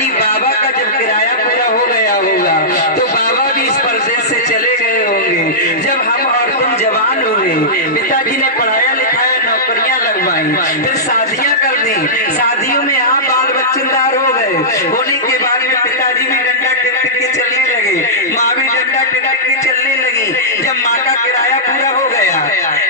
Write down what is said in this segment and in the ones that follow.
यानी बाबा का जब किराया पूरा हो गया होगा तो बाबा भी इस परदेश से चले गए होंगे। जब हम और तुम जवान हुए, पिताजी ने पढ़ाया लिखाया, नौकरियां लगवाई, फिर शादियां कर दी, शादियों में आप बाल बच्चेदार हो गए, होने के बाद में पिताजी भी डंडा टिक के चलने लगे, माँ भी डंडा टिक के चलने लगी। जब माँ का किराया पूरा हो गया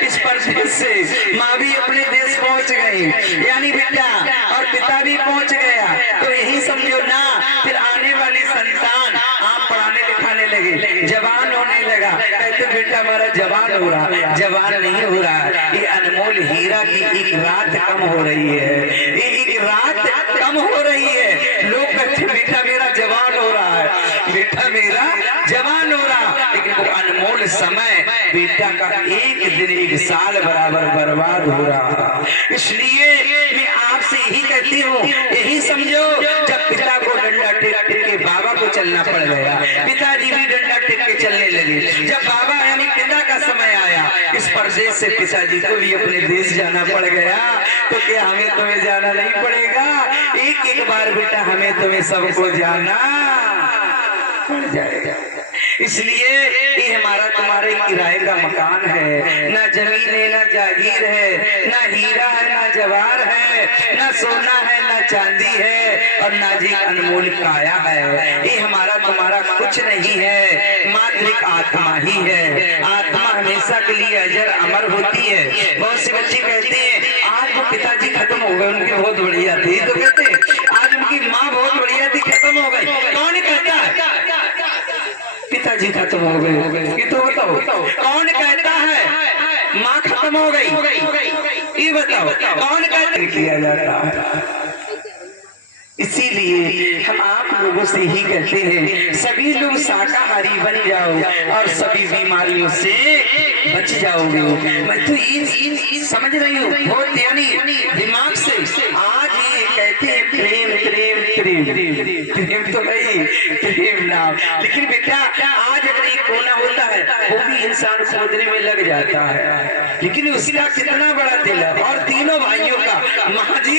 इस परदेश से, माँ भी अपने देश पहुंच गई, यानी बेटा और पिता भी पहुंच गया। तो यही समझो ना, फिर आने वाली संतान आप पढ़ाने लिखाने लगे, जवान होने लगा, कहते बेटा हमारा जवान हो रहा, जवान नहीं हो रहा। ये अनमोल हीरा की एक रात कम हो रही है, एक रात कम हो रही है। लोग कहते बेटा मेरा जवान हो रहा है, बेटा मेरा जवान हो रहा, लेकिन वो अनमोल समय बेटा का एक दिन एक साल बराबर बर्बाद हो रहा। इसलिए मैं आपसे यही कहती हूँ, यही समझो जब पिता को डंडा टेक के बाबा को चलना पड़ गया, पिताजी भी डंडा टेक के चलने लगे। जब बाबा यानी पिता का समय आया इस परदेश से, पिताजी को भी अपने देश जाना पड़ गया, तो क्या हमें तुम्हें जाना नहीं पड़ेगा? एक एक बार बेटा हमें तुम्हें सबको जाना पड़ जाएगा। इसलिए ये हमारा तुम्हारे किराए का मकान है, ना जमीन है ना जागीर है, ना हीरा है ना जवाहर है, ना सोना है ना चांदी है, और ना जी अनमोल काया है। ये हमारा तुम्हारा कुछ नहीं है, मात्र एक आत्मा ही है। आत्मा हमेशा के लिए अजर अमर होती है। बहुत से बच्चे कहते हैं आज वो पिताजी खत्म हो गए, उनकी बहुत बढ़िया थी, तो कहते आज उनकी माँ बहुत बढ़िया थी, खत्म हो गई। कौन कहता है पिताजी खत्म हो गए? ये तो बताओ, कौन कहता है माँ खत्म हो गई? ये बताओ कौन कहता किया जाता है? इसीलिए हम आप लोगों से ही कहते हैं, सभी लोग शाकाहारी बन जाओ और सभी बीमारियों से बच जाओगे। मैं तो इन समझ रही हूँ बहुत, यानी दिमाग से। आज ये कहते हैं प्रेम प्रेम प्रेम प्रेम, तो भाई प्रेम नाम, लेकिन बेटा आज अगर ये कोना होता है वो भी इंसान खोदने में लग जाता है, लेकिन उसका कितना बड़ा दिल है। और तीनों भाइयों का माँ जी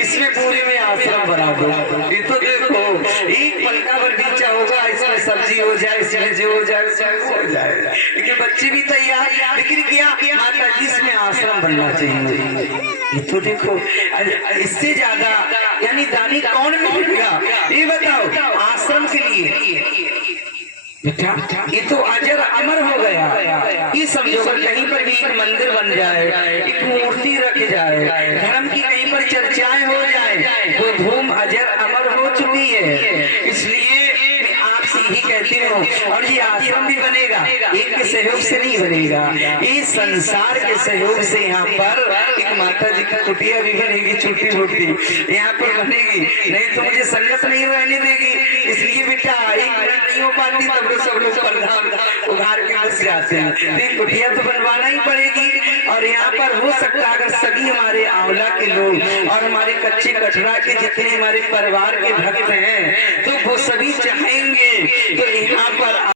इसमें पूरे में आश्रम बना दो। ये तो देखो एक पल का बगीचा होगा, इसमें सब्जी हो जाए, इसमें जो हो जाए वो हो जाए, लेकिन बच्चे भी तैयार, लेकिन क्या माता जी इसमें आश्रम बनना चाहिए। ये तो देखो इससे ज्यादा यानी दानी कौन मिलेगा? ये बताओ आश्रम के लिए बेटा ये तो अजर अमर हो गया। ये समझो कहीं पर भी एक मंदिर बन जाए, एक मूर्ति रख जाए, धर्म की कहीं पर चर्चाएं हो जाए, वो धूम अजर अमर हो चुकी है। इसलिए मैं आपसे यही कहती हूँ, और ये आश्रम भी बनेगा एक के सहयोग से नहीं बनेगा, इस संसार के सहयोग से यहाँ पर एक माता जी की कुटिया भी बनेगी, छोटी मोटी यहाँ पर बनेगी, नहीं तो मुझे संगत नहीं रहने देगी। इसलिए बेटा एक मिनट नहीं हो पाती तब तो सब लोग पर्दा उघार के बस जाते हैं, तो कुटिया तो बनवाना ही पड़ेगी। और यहाँ पर हो सकता है अगर सभी हमारे आंवला के लोग और हमारे कच्चे कटरा के जितने हमारे परिवार के भक्त हैं तो वो सभी चाहेंगे तो यहाँ पर